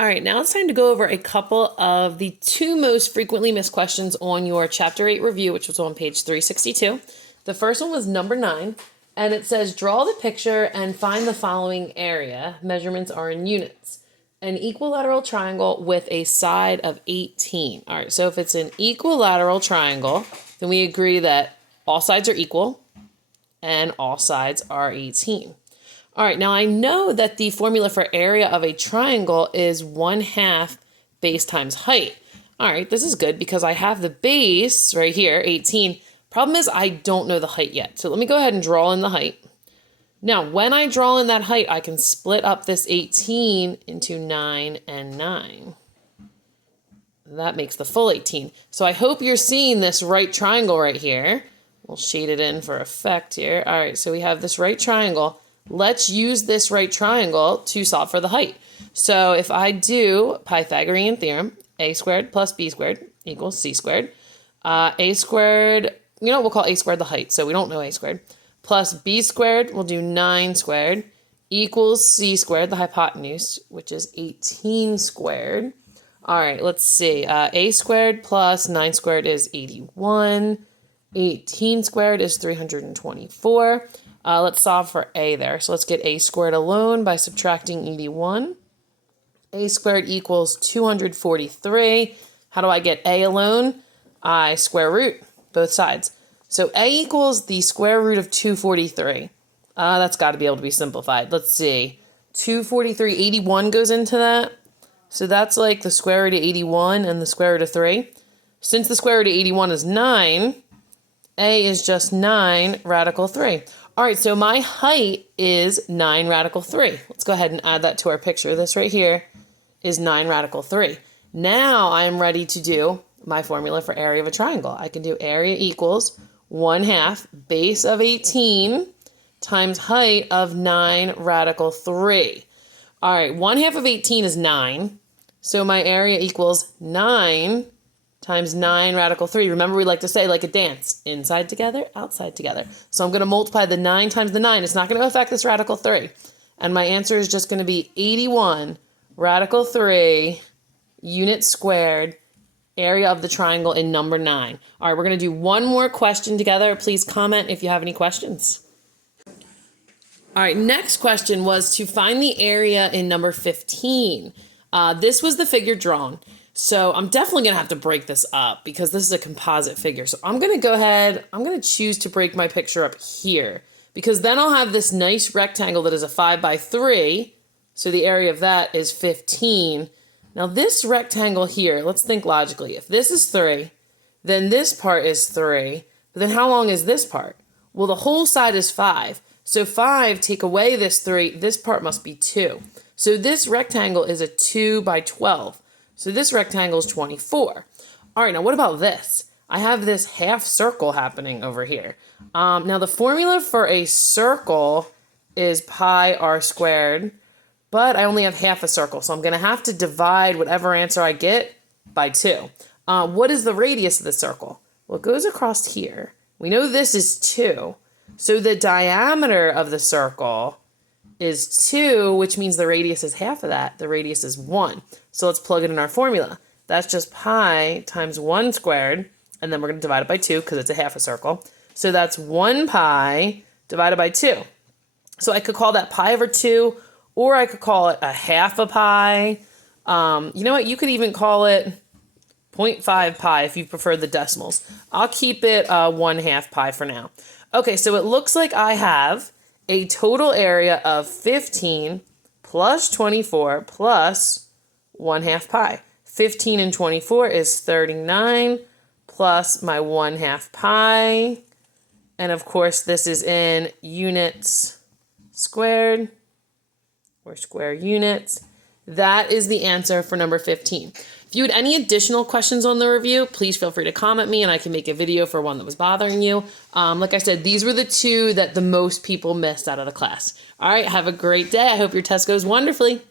All right, now it's time to go over a couple of the two most frequently missed questions on your Chapter 8 review, which was on page 362. The first one was number 9, and it says, draw the picture and find the following area. Measurements are in units. An equilateral triangle with a side of 18. All right, so if it's an equilateral triangle, then we agree that all sides are equal and all sides are 18. All right, now I know that the formula for area of a triangle is 1/2 base times height. All right, this is good because I have the base right here, 18. Problem is I don't know the height yet. So let me go ahead and draw in the height. Now, when I draw in that height, I can split up this 18 into 9 and 9. That makes the full 18. So I hope you're seeing this right triangle right here. We'll shade it in for effect here. All right, so we have this right triangle. Let's use this right triangle to solve for the height. So if I do Pythagorean Theorem, a squared plus b squared equals c squared. A squared, we'll call a squared the height, so we don't know a squared. Plus b squared, we'll do 9 squared, equals c squared, the hypotenuse, which is 18 squared. All right, let's see. A squared plus 9 squared is 81. 18 squared is 324. Let's solve for a there. So let's get a squared alone by subtracting 81. A squared equals 243. How do I get a alone? I square root both sides. So a equals the square root of 243. That's got to be able to be simplified. Let's see. 243, 81 goes into that. So that's like the square root of 81 and the square root of 3. Since the square root of 81 is 9, a is just 9 radical 3. All right, so my height is 9 radical 3. Let's go ahead and add that to our picture. This right here is 9 radical 3. Now I'm ready to do my formula for area of a triangle. I can do area equals 1/2 base of 18 times height of 9 radical 3. All right, 1/2 of 18 is 9. So my area equals 9 times 9 radical 3. Remember, we like to say, like a dance, inside together, outside together. So I'm going to multiply the 9 times the 9. It's not going to affect this radical 3. And my answer is just going to be 81 radical 3 units squared, area of the triangle in number 9. All right, we're going to do one more question together. Please comment if you have any questions. All right, next question was to find the area in number 15. This was the figure drawn. So I'm definitely going to have to break this up because this is a composite figure. So I'm going to go ahead, I'm going to choose to break my picture up here because then I'll have this nice rectangle that is a 5 by 3. So the area of that is 15. Now this rectangle here, let's think logically. If this is 3, then this part is 3. But then how long is this part? Well, the whole side is 5. So 5, take away this 3, this part must be 2. So this rectangle is a 2 by 12. So this rectangle is 24. All right, now what about this? I have this half circle happening over here. Now the formula for a circle is pi r squared, but I only have half a circle, so I'm going to have to divide whatever answer I get by 2. What is the radius of the circle? Well, it goes across here. We know this is 2. So the diameter of the circle is 2, which means the radius is half of that. The radius is 1. So let's plug it in our formula. That's just pi times 1 squared, and then we're going to divide it by 2 because it's a half a circle. So that's 1 pi divided by 2. So I could call that pi over 2, or I could call it a half a pi. You know what? You could even call it 0.5 pi if you prefer the decimals. I'll keep it 1/2 pi for now. Okay, so it looks like I have a total area of 15 plus 24 plus 1/2 pi. 15 and 24 is 39 plus my 1/2 pi. And of course, this is in units squared, or square units. That is the answer for number 15. If you had any additional questions on the review, please feel free to comment me and I can make a video for one that was bothering you. Like I said, these were the two that the most people missed out of the class. All right, have a great day. I hope your test goes wonderfully.